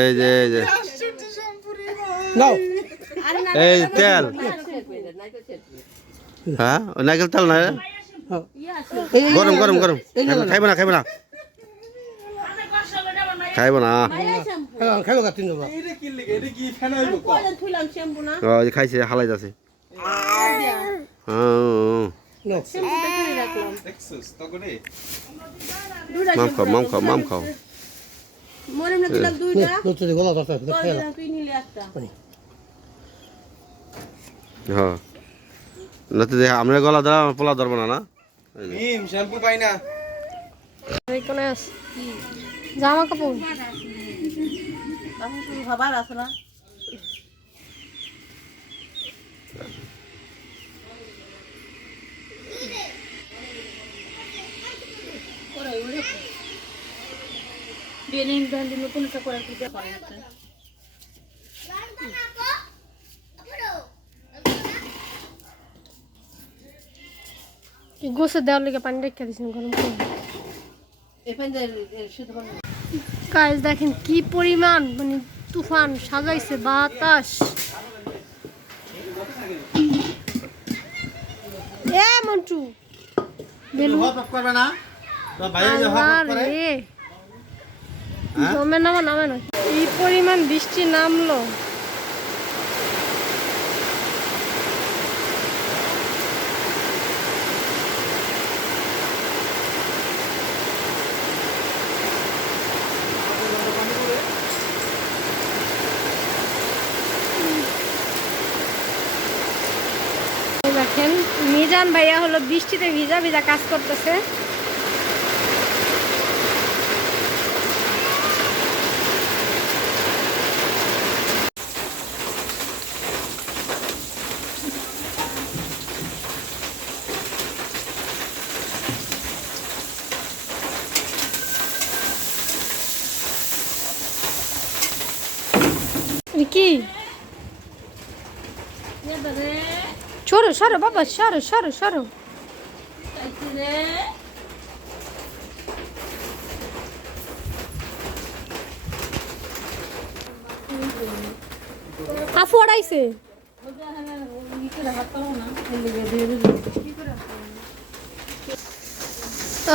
এই যে এই যে। নাও। এই তেল। হ্যাঁ নারকেল তেল না গরম গরম গরম। খাইবে না খাইবে না খাইবে না। হ্যাঁ, খাইবো গা তিন খাইছে হালাই যাচ্ছে। নাও মাম খাও মাম খাও মাম খাও। মনে মনে দিলাম দুইটা। নতুন গলা দিলাম তুই নিলি একটা। হ্যাঁ না তো দেখ আমরা গলা ধরা পোলা ধরবো না না? শ্যাম্পু পাই না। জামা কাপড়। শুধু আছে না। বেনিন ব্যান্ড নতুন একটা করে পূজা করে কি গোসে দেওয়ার লেগে পানি রেখে দিয়েছেন গরম করে। এখানে দেখেন কি পরিমাণ মানে তুফান সাজাইছে বাতাস। এ মন্টু। বেলু। করবে না? রে। জমে নামা, নামে না কি পরিমাণ বৃষ্টি নামলো? দেখেন, মিজান ভাইয়া হলো বৃষ্টিতে ভিজা ভিজা কাজ করতেছে। কি? সরো সরো বাবা সরো সরো সরো। আফু আড়াইছে।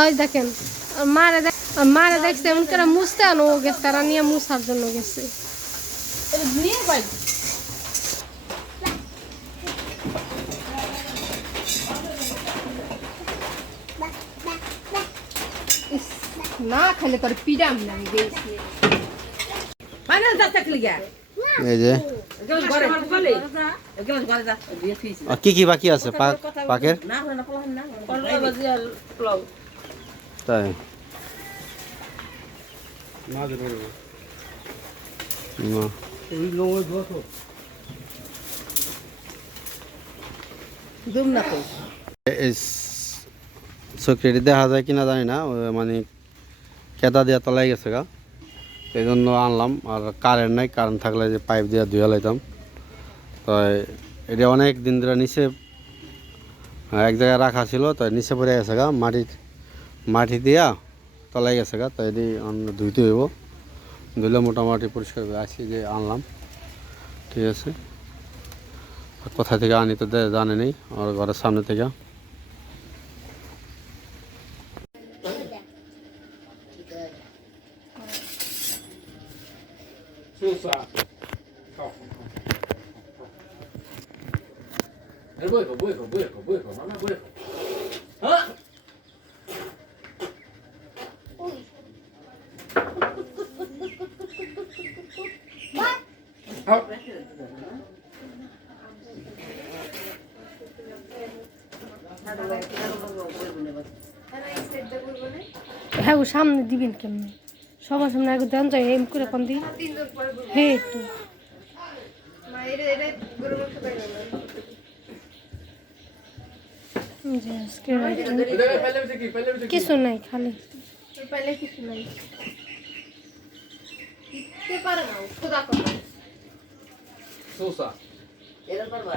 ওই দেখেন মারে দেখ মারে দেখছে এমন করে মুছতে আনো গেছে তারা নিয়ে মুছার জন্য গেছে। নিয়ে পাই না খাইলে তোর পিডাম না আমি দিয়েছি ফাইনাল যা থাকলি গা এই যে এগুলো ঘরে বলে এগুলো ঘরে যা দিয়ে ফিস আর কি কি বাকি আছে পাক পাকের না হলে না পোলা না পোলা বাজি আর পোলাও তাই না না চকরিটি দেখা যায় কিনা জানি না মানে কেদা দিয়া তলাই গেছে গা। এই জন্য আনলাম, আর কারেন্ট নাই কারেন্ট থাকলে যে পাইপ দিয়ে ধুয়ে লাইতাম। তো এটা অনেক দিন ধরে নিচে এক জায়গায় রাখা ছিল, তো নিচে পড়ে গেছে গা মাটি মাটি দিয়া তলাই গেছে গা, তো এটি ধুইতে হইব। ধুলে মোটামুটি পরিষ্কার হবে আসি যে আনলাম। ঠিক আছে? কোথা থেকে আনি তো জানে নেই আর ঘরের সামনে থেকে। হ্যাঁ গো সামনে দিবেন কেমনে? সবার সামনে আগে দেন যায় এম করে কোন দিন। হে একটু। কিছু নাই খালি। এরকম করবা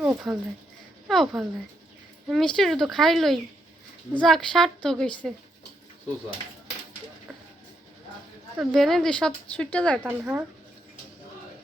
ও ভালো দেয় ও ভালো দেয় মিষ্টিটা তো খাইলই যাক সার্থক হয়েছে তো বেনে দিয়ে সব ছুটতে যায় তান হ্যাঁ?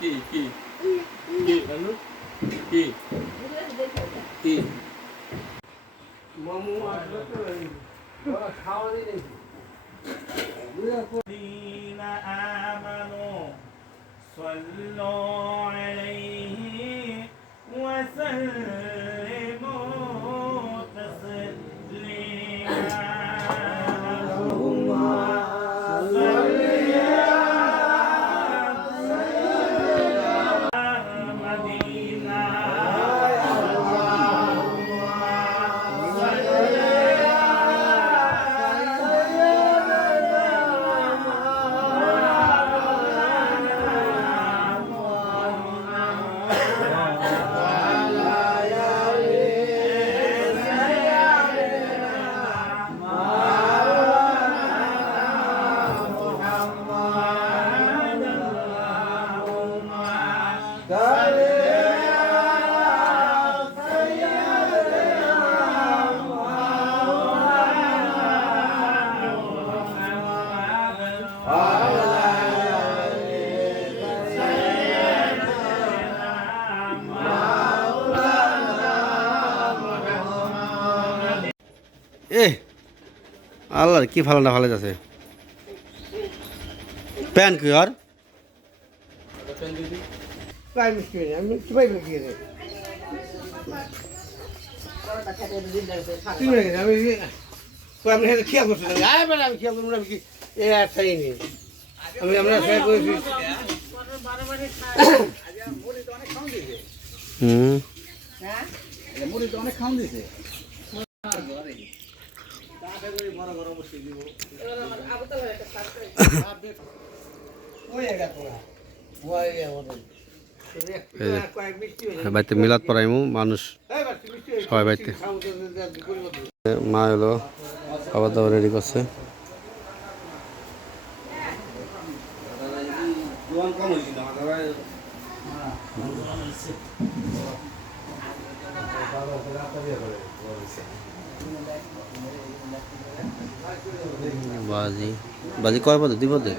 কি কি কি জানো কি কি الذين آمنوا صلوا عليه وسلموا এ আল্লাহ কি না ভালো যাচ্ছে। প্যান কি আর প্রায় মিষ্টি হয়ে আমি কি পাই গিয়ে দেয় কি হয়ে আমি তো আপনি হয়তো খেয়াল করছেন আমি খেয়াল করব আমি কি এ আর চাই আমি আমরা খেয়াল করেছি হুম। এই যে। কয়েক মিষ্টি হয়ে বাড়িতে মিলাদ পড়াইমু, মানুষ সবাই বাড়িতে। মা এলো খাবার দাবার রেডি করছে। বাজি। বাজি কয় পদে? দুই পদে?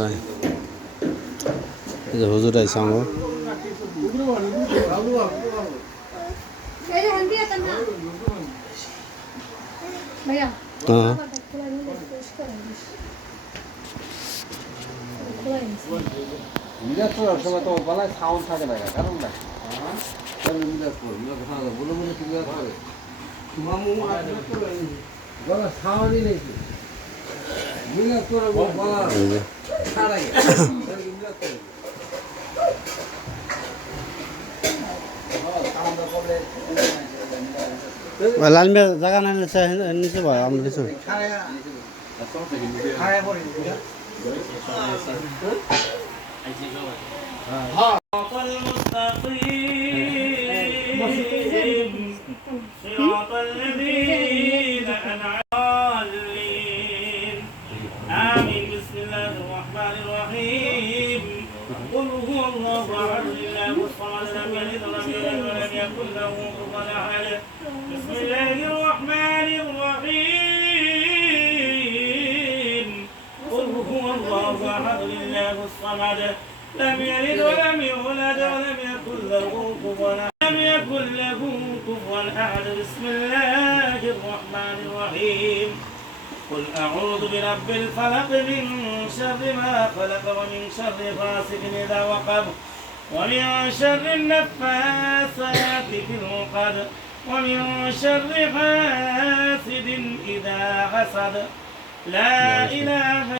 তাই। যে হুজুর আইসা আমার। হ্যাঁ। বলে বলে মামু গলা সাউন্ডই নেই মিলাদ করে গলা এই যে ছাড়াই মিলাদ করে ওই লাল মেয়ে জায়গা না নিচে নিচে ভাই আমরা কিছু খায় পড়ে صراط المستقيم صراط الذين الصمد لم يلد ولم يولد ولم يكن له كفوا لم يكن له كفوا أحد. بسم الله الرحمن الرحيم. قل أعوذ برب الفلق من شر ما خلق ومن شر غاسق إذا وقب ومن شر النفاثات في العقد ومن شر حاسد إذا حسد. لا إله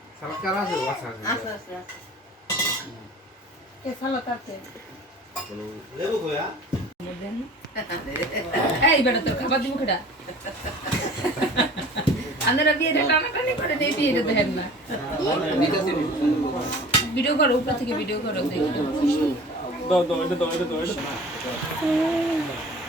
কে সালাত আছে? লেবু কয়া এই বেটা তোর খাবার দিব আপনারা বিয়েটা টানাটানি করে নেই বিয়েটা দেখেন না। ভিডিও করো উপর থেকে ভিডিও করো দেখি। আমরা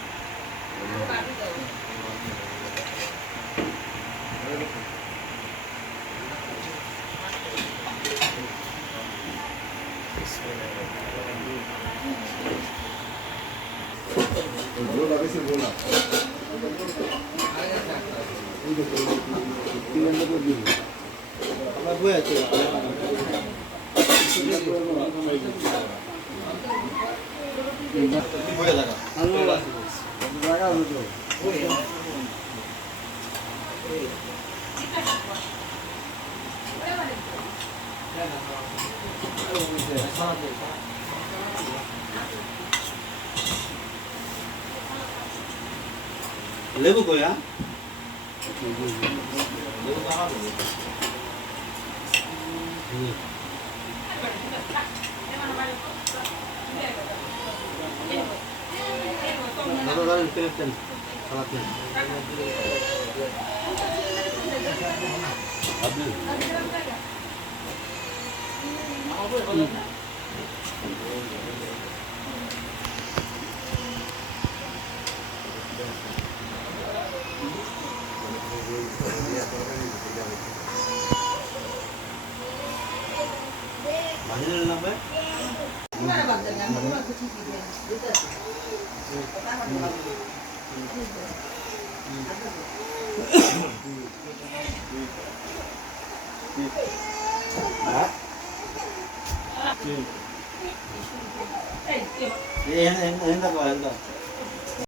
레브 거야? 레브 하나 더. তেল সালাদ তেল ভাজি নিলাম ভাই এই কে এই এন্ড এন্ড এন্ড